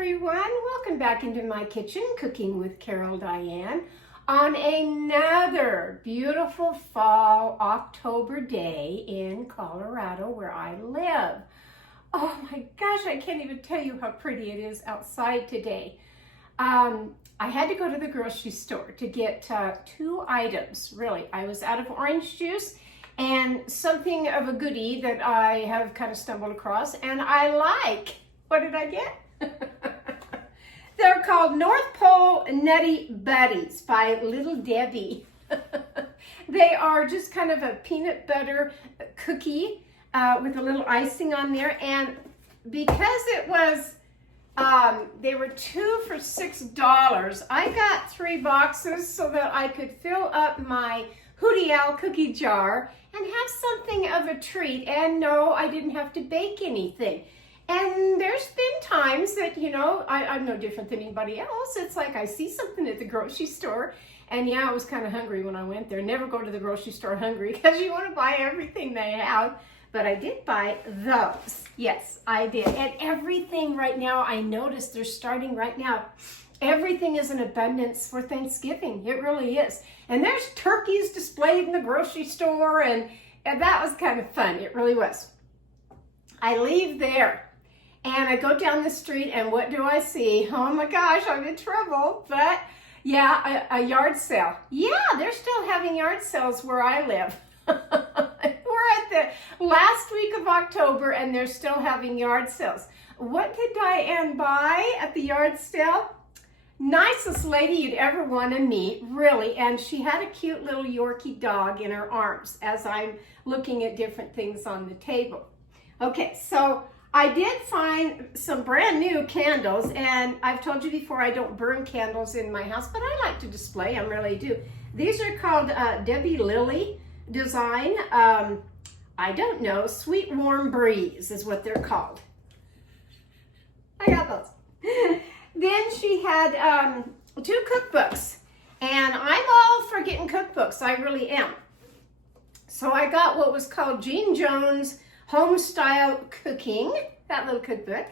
everyone, welcome back into my kitchen, Cooking with Carol Diane, on another beautiful fall October day in Colorado where I live. Oh my gosh, I can't even tell you how pretty it is outside today. I had to go to the grocery store to get two items, really. I was out of orange juice and something of a goodie that I have kind of stumbled across, and I like. What did I get? They're called North Pole Nutty Buddies by Little Debbie. They are just kind of a peanut butter cookie with a little icing on there, and because it was they were 2 for $6, I got 3 boxes so that I could fill up my Hootie Owl cookie jar and have something of a treat. And no, I didn't have to bake anything. And there's been times that, you know, I'm no different than anybody else. It's like I see something at the grocery store, and yeah, I was kind of hungry when I went there. Never go to the grocery store hungry because you want to buy everything they have. But I did buy those. Yes, I did. And everything right now, I noticed they're starting right now. Everything is in abundance for Thanksgiving. It really is. And there's turkeys displayed in the grocery store, and that was kind of fun. It really was. I leave there. And I go down the street, and what do I see? Oh my gosh, I'm in trouble. But yeah, a yard sale. Yeah, they're still having yard sales where I live. We're at the last week of October, and they're still having yard sales. What did Diane buy at the yard sale? Nicest lady you'd ever want to meet, really. And she had a cute little Yorkie dog in her arms as I'm looking at different things on the table. Okay, so I did find some brand new candles, and I've told you before I don't burn candles in my house, but I like to display them, really do. These are called Debbie Lily design. I don't know, Sweet Warm Breeze is what they're called. I got those. Then she had 2 cookbooks, and I'm all for getting cookbooks, I really am. So I got what was called Jean Jones Home Style Cooking, that little cookbook.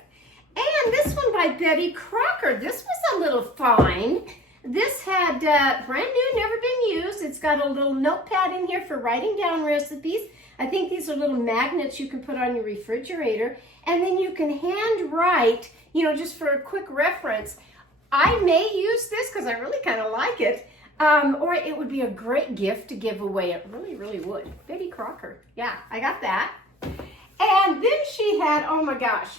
And this one by Betty Crocker. This was a little find. This had brand new, never been used. It's got a little notepad in here for writing down recipes. I think these are little magnets you can put on your refrigerator. And then you can hand write, you know, just for a quick reference. I may use this because I really kind of like it. Or it would be a great gift to give away. It really, really would. Betty Crocker. Yeah, I got that. And then she had, oh my gosh,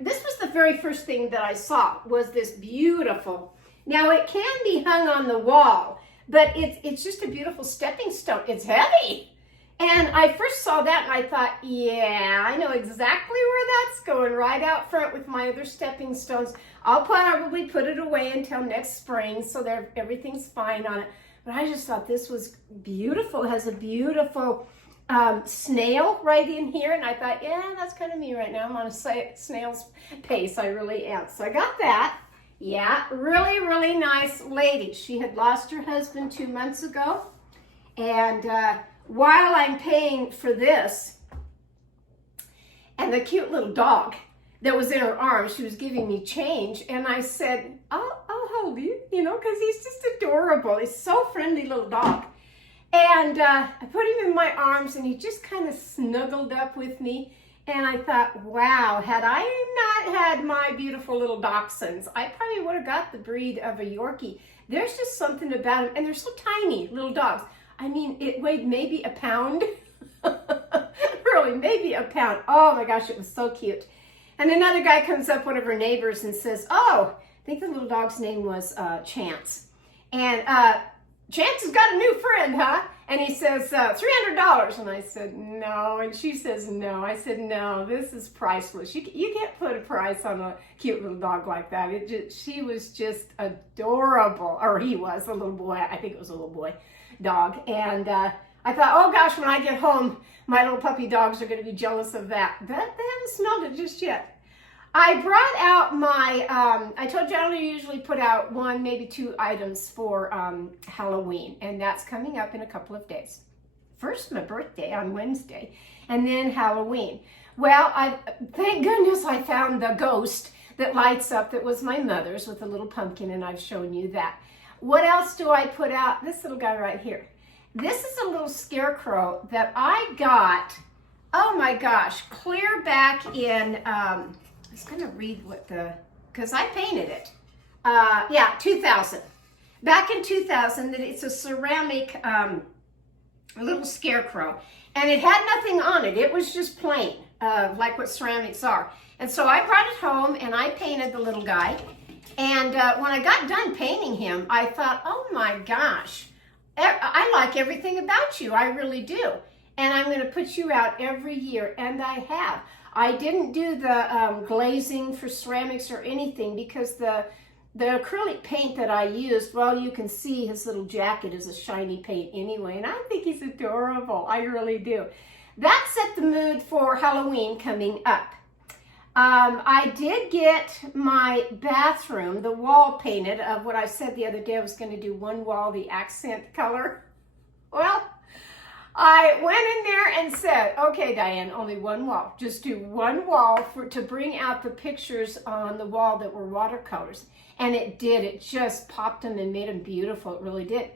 this was the very first thing that I saw, was this beautiful. Now it can be hung on the wall, but it's just a beautiful stepping stone. It's heavy. And I first saw that and I thought, yeah, I know exactly where that's going, right out front with my other stepping stones. I'll probably put it away until next spring so everything's fine on it. But I just thought this was beautiful. It has a beautiful snail right in here, and I thought, yeah, that's kind of me right now. I'm on a snail's pace. I really am. So I got that. Yeah, really, really nice lady. She had lost her husband 2 months ago, and while I'm paying for this, and the cute little dog that was in her arms, she was giving me change, and I said, I'll hold you, you know, because he's just adorable. He's so friendly little dog. And I put him in my arms, and he just kind of snuggled up with me. And I thought, wow, had I not had my beautiful little dachshunds, I probably would have got the breed of a Yorkie. There's just something about them, and they're so tiny, little dogs. I mean, it weighed maybe a pound. Really, maybe a pound. Oh my gosh, it was so cute. And another guy comes up, one of her neighbors, and says, oh, I think the little dog's name was Chance. And Chance has got a new friend, huh? And he says, $300. And I said, no. And she says, no. I said, no, this is priceless. You can't put a price on a cute little dog like that. She was just adorable. Or he was, a little boy. I think it was a little boy dog. And I thought, oh gosh, when I get home, my little puppy dogs are going to be jealous of that. But they haven't smelled it just yet. I brought out my, I told you I only usually put out 1, maybe 2 items for Halloween, and that's coming up in a couple of days. First, my birthday on Wednesday, and then Halloween. Well, thank goodness I found the ghost that lights up that was my mother's with a little pumpkin, and I've shown you that. What else do I put out? This little guy right here. This is a little scarecrow that I got, oh my gosh, clear back in, I was going to read what because I painted it. Yeah, 2000. Back in 2000, it's a ceramic little scarecrow. And it had nothing on it. It was just plain, like what ceramics are. And so I brought it home and I painted the little guy. And when I got done painting him, I thought, oh my gosh, I like everything about you. I really do. And I'm going to put you out every year. And I have. I didn't do the glazing for ceramics or anything because the acrylic paint that I used, well, you can see his little jacket is a shiny paint anyway, and I think he's adorable. I really do. That set the mood for Halloween coming up. I did get my bathroom, the wall painted of what I said the other day I was going to do one wall, the accent color. Well, I went in there and said, okay, Diane, only one wall. Just do one wall to bring out the pictures on the wall that were watercolors. And it did. It just popped them and made them beautiful. It really did.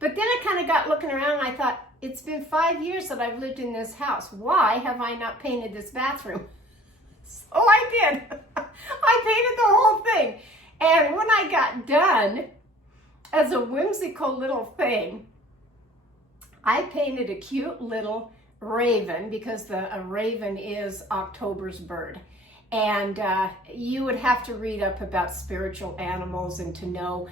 But then I kind of got looking around and I thought, it's been 5 years that I've lived in this house. Why have I not painted this bathroom? So I did. I painted the whole thing. And when I got done, as a whimsical little thing, I painted a cute little raven because a raven is October's bird. And you would have to read up about spiritual animals and to know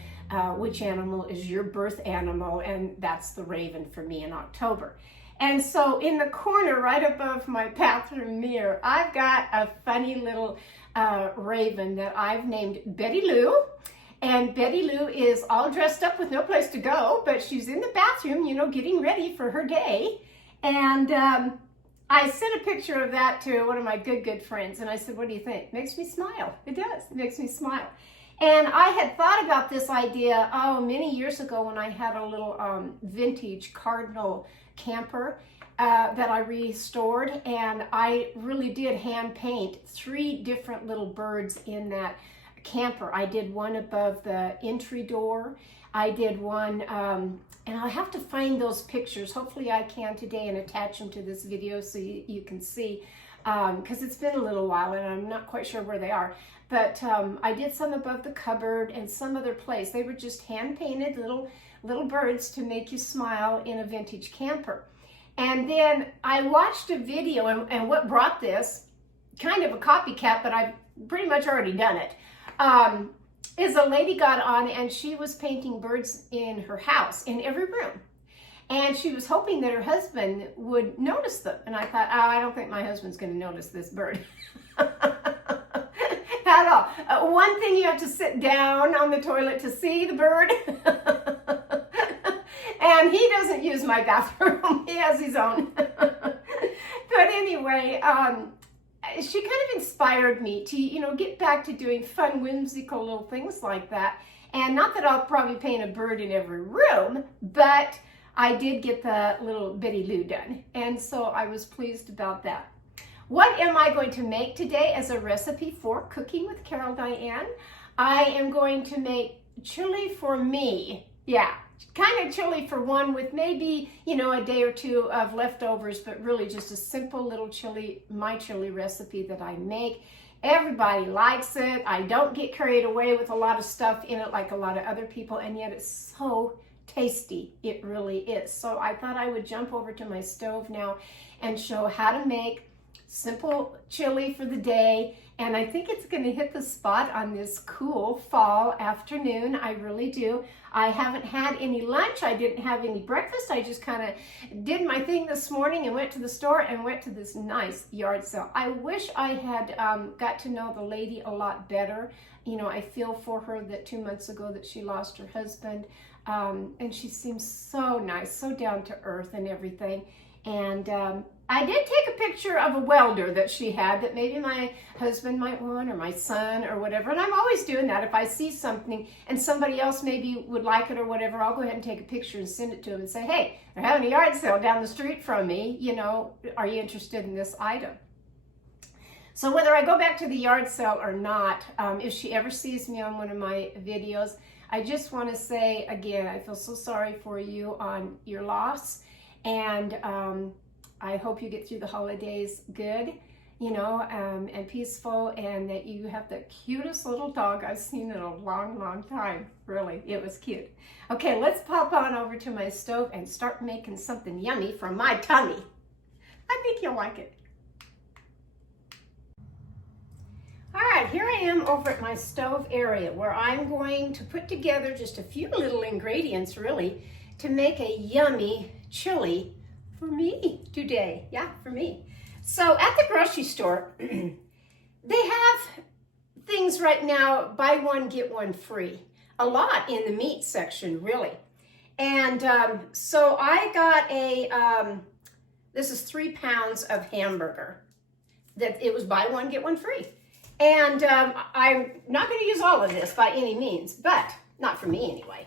which animal is your birth animal, and that's the raven for me in October. And so in the corner right above my bathroom mirror, I've got a funny little raven that I've named Betty Lou. And Betty Lou is all dressed up with no place to go, but she's in the bathroom, you know, getting ready for her day. And I sent a picture of that to one of my good friends, and I said, what do you think? Makes me smile. It does. It makes me smile. And I had thought about this idea, many years ago when I had a little vintage Cardinal camper that I restored, and I really did hand paint 3 different little birds in that camper. I did one above the entry door. I did one, and I'll have to find those pictures. Hopefully I can today and attach them to this video so you can see, because it's been a little while and I'm not quite sure where they are. But I did some above the cupboard and some other place. They were just hand-painted little birds to make you smile in a vintage camper. And then I watched a video, and what brought this, kind of a copycat, but I've pretty much already done it, is a lady got on and she was painting birds in her house, in every room. And she was hoping that her husband would notice them. And I thought, I don't think my husband's going to notice this bird. At all. One thing, you have to sit down on the toilet to see the bird. And he doesn't use my bathroom. He has his own. But anyway, she kind of inspired me to, get back to doing fun, whimsical little things like that. And not that I'll probably paint a bird in every room, but I did get the little Betty Lou done. And so I was pleased about that. What am I going to make today as a recipe for Cooking with Carol Diane? I am going to make chili for me. Yeah, kind of chili for one with maybe, a day or two of leftovers, but really just a simple little chili, my chili recipe that I make. Everybody likes it. I don't get carried away with a lot of stuff in it like a lot of other people, and yet it's so tasty. It really is. So I thought I would jump over to my stove now and show how to make simple chili for the day, and I think it's going to hit the spot on this cool fall afternoon. I really do. I haven't had any lunch. I didn't have any breakfast. I just kind of did my thing this morning and went to the store and went to this nice yard sale. I wish I had got to know the lady a lot better. I feel for her that 2 months ago that she lost her husband, and she seems so nice, so down to earth and everything. And I did take a picture of a welder that she had that maybe my husband might want, or my son, or whatever. And I'm always doing that. If I see something and somebody else maybe would like it or whatever, I'll go ahead and take a picture and send it to them and say, hey, they're having a yard sale down the street from me. Are you interested in this item? So whether I go back to the yard sale or not, if she ever sees me on one of my videos, I just want to say again, I feel so sorry for you on your loss, and I hope you get through the holidays good, you know, and peaceful, and that you have the cutest little dog I've seen in a long, long time. Really, it was cute. Okay, let's pop on over to my stove and start making something yummy for my tummy. I think you'll like it. All right, here I am over at my stove area where I'm going to put together just a few little ingredients really to make a yummy chili for me today. Yeah, for me. So at the grocery store, they have things right now, buy one, get one free. A lot in the meat section, really. And so I got a, this is 3 pounds of hamburger. That it was buy one, get one free. And I'm not going to use all of this by any means, but not for me anyway.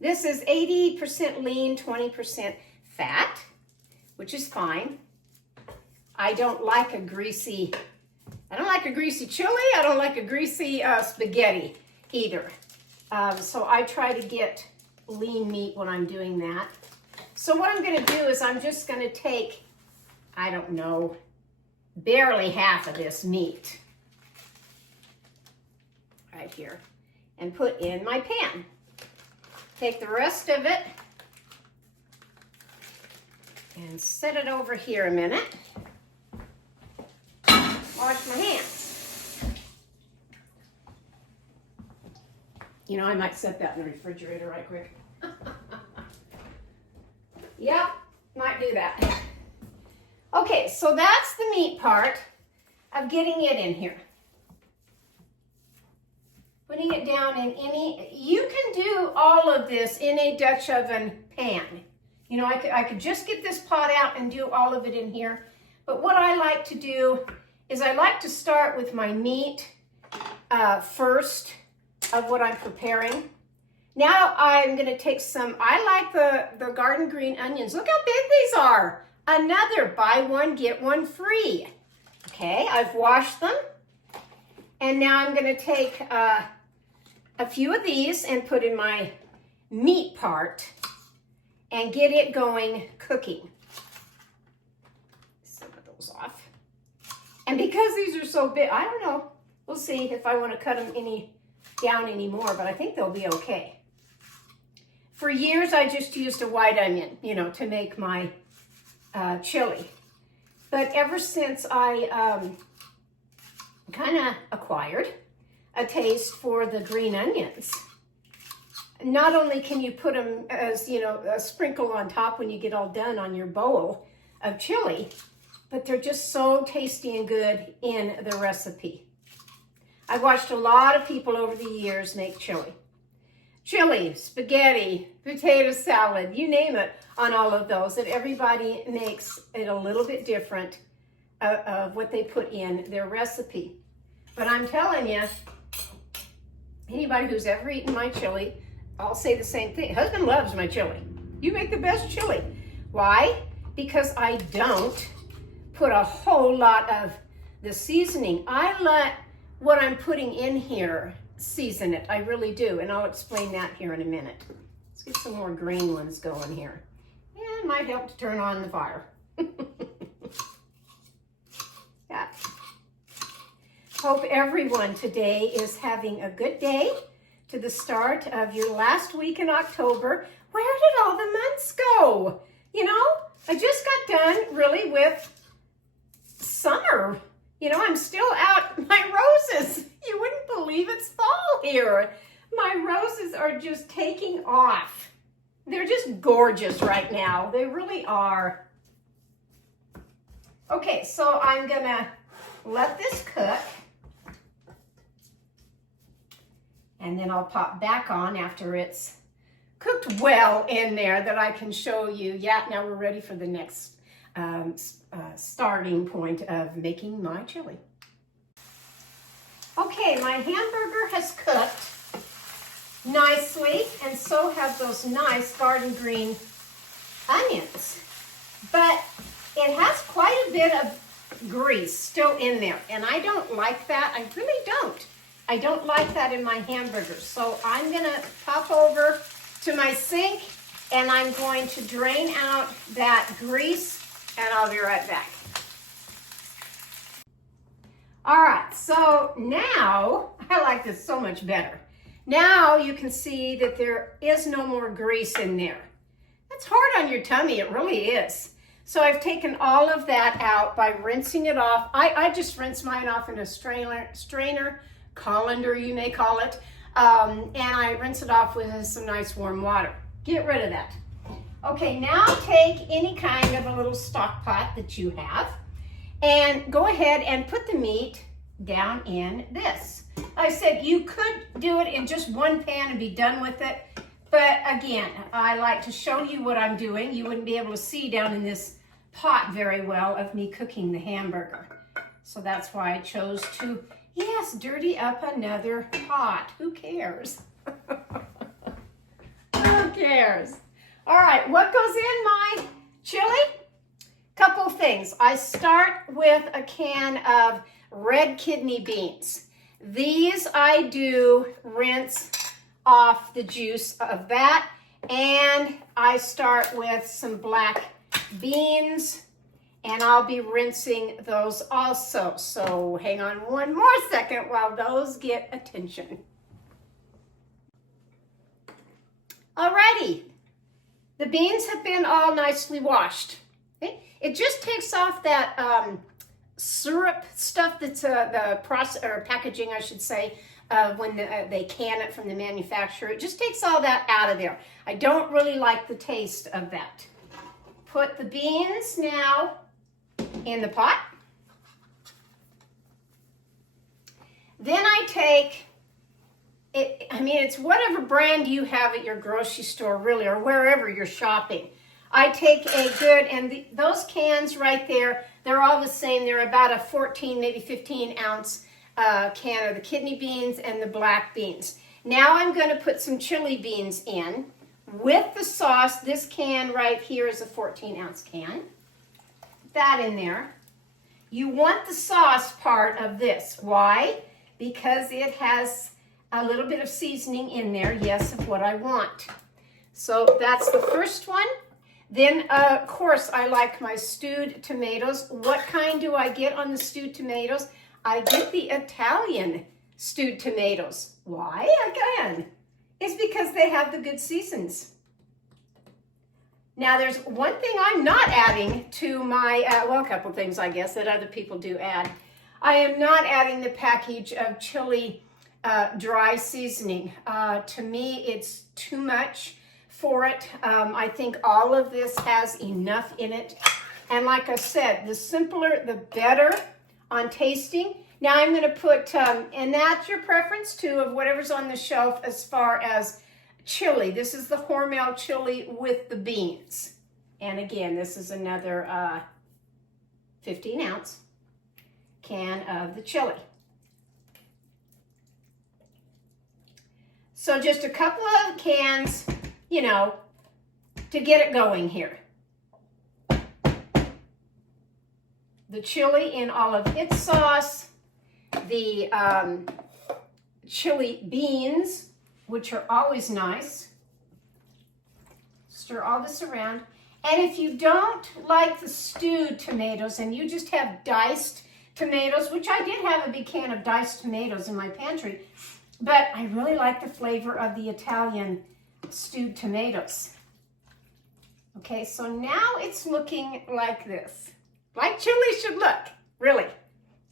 This is 80% lean, 20% fat, which is fine. I don't like a greasy chili. I don't like a greasy spaghetti either. So I try to get lean meat when I'm doing that. So what I'm going to do is I'm just going to take, I don't know, barely half of this meat right here and put in my pan. Take the rest of it and set it over here a minute. Wash my hands. You know, I might set that in the refrigerator right quick. Yep, might do that. Okay, so that's the meat part of getting it in here. Putting it down in any, you can do all of this in a Dutch oven pan. You know, I could just get this pot out and do all of it in here. But what I like to do is I like to start with my meat first of what I'm preparing. Now I'm going to take some, I like the garden green onions. Look how big these are. Another buy one, get one free. Okay, I've washed them. And now I'm going to take a few of these and put in my meat part and get it going cooking. Some of those off. And because these are so big, I don't know. We'll see if I want to cut them down anymore, but I think they'll be okay. For years, I just used a white onion, you know, to make my chili. But ever since I kind of acquired a taste for the green onions, not only can you put them as, you know, a sprinkle on top when you get all done on your bowl of chili, but they're just so tasty and good in the recipe. I've watched a lot of people over the years make chili. Chili, spaghetti, potato salad, you name it, on all of those. And everybody makes it a little bit different of what they put in their recipe. But I'm telling you, anybody who's ever eaten my chili, I'll say the same thing. Husband loves my chili. You make the best chili. Why? Because I don't put a whole lot of the seasoning. I let what I'm putting in here season it. I really do. And I'll explain that here in a minute. Let's get some more green ones going here. And it might help to turn on the fire. Yeah. Hope everyone today is having a good day to the start of your last week in October. Where did all the months go? You know, I just got done really with summer. You know, I'm still out my roses. You wouldn't believe it's fall here. My roses are just taking off. They're just gorgeous right now. They really are. Okay, so I'm gonna let this cook. And then I'll pop back on after it's cooked well in there that I can show you. Yeah, now we're ready for the next starting point of making my chili. Okay, my hamburger has cooked nicely, and so have those nice garden green onions. But it has quite a bit of grease still in there. And I don't like that. I really don't. I don't like that in my hamburgers. So I'm gonna pop over to my sink and I'm going to drain out that grease and I'll be right back. All right, so now, I like this so much better. Now you can see that there is no more grease in there. That's hard on your tummy, it really is. So I've taken all of that out by rinsing it off. I just rinse mine off in a strainer, colander you may call it, and I rinse it off with some nice warm water. Get rid of that. Okay, now take any kind of a little stock pot that you have and go ahead and put the meat down in this. I said you could do it in just one pan and be done with it, but again, I like to show you what I'm doing. You wouldn't be able to see down in this pot very well of me cooking the hamburger. So that's why I chose to, yes, dirty up another pot. Who cares? Who cares? All right, what goes in my chili? Couple things. I start with a can of red kidney beans. These I do rinse off the juice of that, and I start with some black beans, and I'll be rinsing those also. So hang on one more second while those get attention. Alrighty, the beans have been all nicely washed. Okay? It just takes off that syrup stuff that's the process or packaging, I should say, when they can it from the manufacturer. It just takes all that out of there. I don't really like the taste of that. Put the beans now in the pot. Then I take it, I mean, it's whatever brand you have at your grocery store, really, or wherever you're shopping. I take a good, and those cans right there, they're all the same. They're about a 14, maybe 15 ounce can of the kidney beans and the black beans. Now I'm going to put some chili beans in with the sauce. This can right here is a 14 ounce can. Put that in there. You want the sauce part of this. Why? Because it has a little bit of seasoning in there, yes, of what I want. So that's the first one. Then, of course, I like my stewed tomatoes. What kind do I get on the stewed tomatoes? I get the Italian stewed tomatoes. Why? Again, it's because they have the good seasons. Now, there's one thing I'm not adding to my, well, a couple things, I guess, that other people do add. I am not adding the package of chili dry seasoning. To me, it's too much for it. I think all of this has enough in it. And like I said, the simpler, the better on tasting. Now I'm going to put, and that's your preference too, of whatever's on the shelf as far as chili. This is the Hormel chili with the beans. And again, this is another 15 ounce can of the chili. So just a couple of cans, you know, to get it going here. The chili in all of its sauce, the chili beans, which are always nice. Stir all this around. And if you don't like the stewed tomatoes and you just have diced tomatoes, which I did have a big can of diced tomatoes in my pantry, but I really like the flavor of the Italian stewed tomatoes. Okay, so now it's looking like this. Like chili should look, really.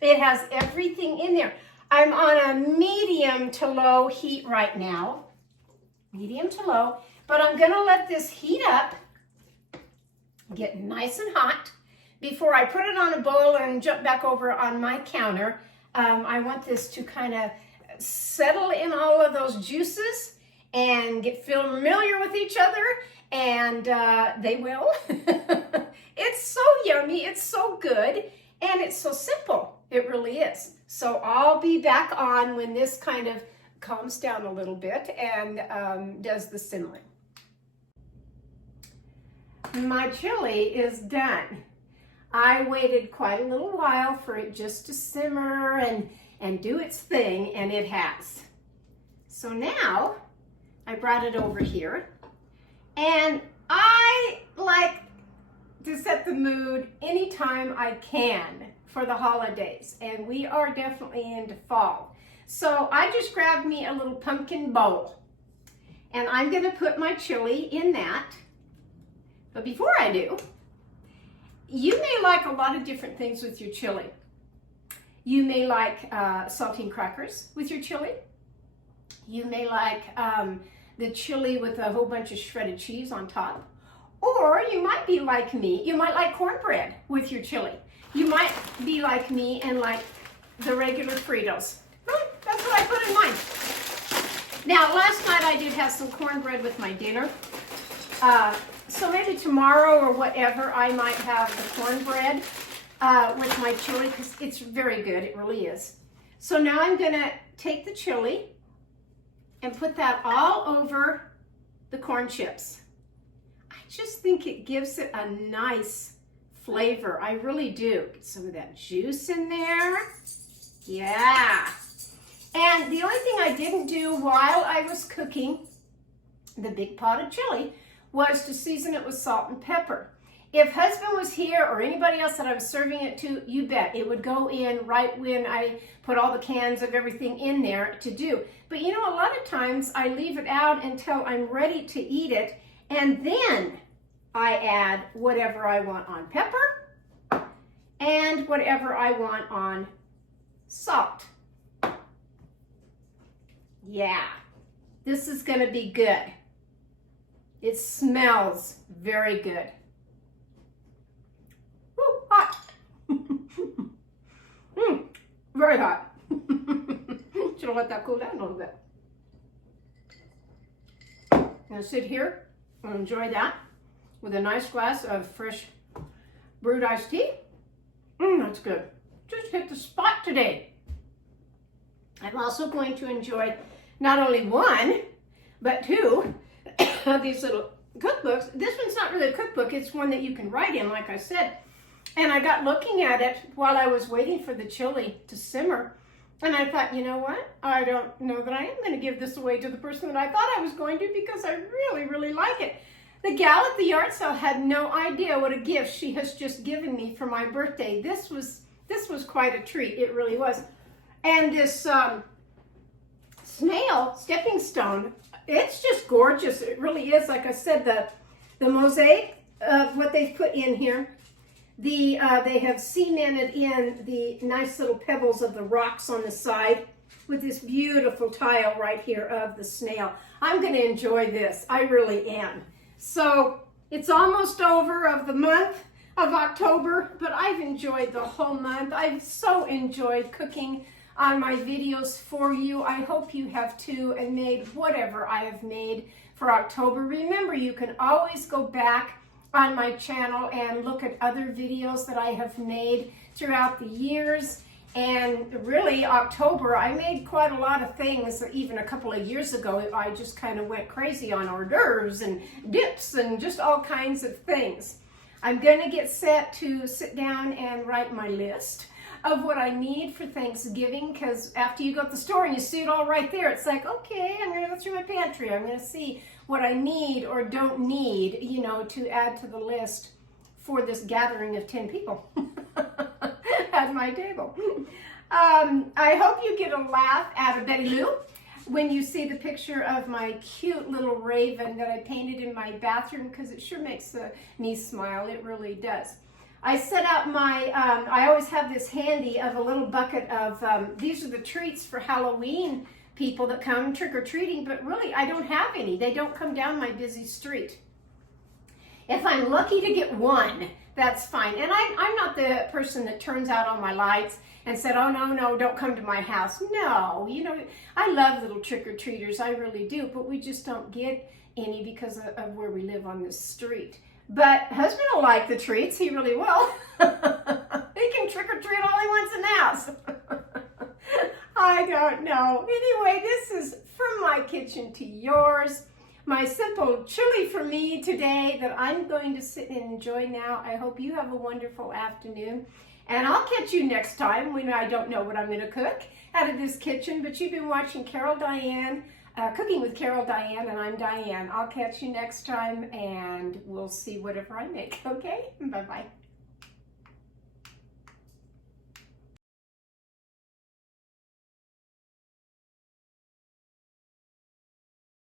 It has everything in there. I'm on a medium to low heat right now. Medium to low. But I'm going to let this heat up, get nice and hot, before I put it on a bowl and jump back over on my counter. I want this to kind of settle in all of those juices and get familiar with each other, and they will. It's so yummy, it's so good, and it's so simple. It really is. So I'll be back on when this kind of calms down a little bit and does the simmering. My chili is done. I waited quite a little while for it just to simmer and do its thing, and it has. So now I brought it over here, and I like to set the mood anytime I can for the holidays, and we are definitely into fall. So I just grabbed me a little pumpkin bowl, and I'm gonna put my chili in that. But before I do, you may like a lot of different things with your chili. You may like saltine crackers with your chili. You may like the chili with a whole bunch of shredded cheese on top. Or you might be like me, you might like cornbread with your chili. You might be like me and like the regular Fritos. Really, that's what I put in mine. Now, last night I did have some cornbread with my dinner. So maybe tomorrow or whatever, I might have the cornbread with my chili, because it's very good, it really is. So now I'm gonna take the chili and put that all over the corn chips. I just think it gives it a nice flavor. I really do. Get some of that juice in there. Yeah. And the only thing I didn't do while I was cooking the big pot of chili was to season it with salt and pepper. If husband was here or anybody else that I was serving it to, you bet it would go in right when I put all the cans of everything in there to do. But you know, a lot of times I leave it out until I'm ready to eat it, and then I add whatever I want on pepper and whatever I want on salt. Yeah, this is gonna be good. It smells very good. Ooh, hot. Very hot. Should have let that cool down a little bit. I'm gonna sit here and enjoy that with a nice glass of fresh brewed iced tea. That's good. Just hit the spot today. I'm also going to enjoy not only one, but two of these little cookbooks. This one's not really a cookbook, it's one that you can write in, like I said. And I got looking at it while I was waiting for the chili to simmer. And I thought, you know what? I don't know that I am going to give this away to the person that I thought I was going to, because I really, really like it. The gal at the yard sale had no idea what a gift she has just given me for my birthday. This was quite a treat. It really was. And this snail stepping stone, it's just gorgeous. It really is. Like I said, the mosaic of what they've put in here. They have cemented in the nice little pebbles of the rocks on the side with this beautiful tile right here of the snail. I'm going to enjoy this. I really am. So it's almost over of the month of October, but I've enjoyed the whole month. I've so enjoyed cooking on my videos for you. I hope you have too, and made whatever I have made for October. Remember, you can always go back on my channel and look at other videos that I have made throughout the years. And really, October, I made quite a lot of things. Even a couple of years ago, I just kind of went crazy on hors d'oeuvres and dips and just all kinds of things. I'm gonna get set to sit down and write my list of what I need for Thanksgiving, because after you go to the store and you see it all right there, it's like, okay, I'm gonna go through my pantry. I'm gonna see what I need or don't need, you know, to add to the list for this gathering of 10 people at my table. I hope you get a laugh out of Betty Lou when you see the picture of my cute little raven that I painted in my bathroom, because it sure makes me smile. It really does. I set out my, I always have this handy of a little bucket of, these are the treats for Halloween people that come trick-or-treating, but really I don't have any. They don't come down my busy street. If I'm lucky to get one, that's fine. And I'm not the person that turns out all my lights and said, oh, no, don't come to my house. No, you know, I love little trick-or-treaters, I really do, but we just don't get any because of where we live on this street. But husband will like the treats, he really will. He can trick-or-treat all he wants in the house. I don't know. Anyway, this is from my kitchen to yours. my simple chili for me today that I'm going to sit and enjoy now. I hope you have a wonderful afternoon. And I'll catch you next time when I don't know what I'm going to cook out of this kitchen. But you've been watching Carol Diane, Cooking with Carol Diane, and I'm Diane. I'll catch you next time, and we'll see whatever I make, okay? Bye-bye.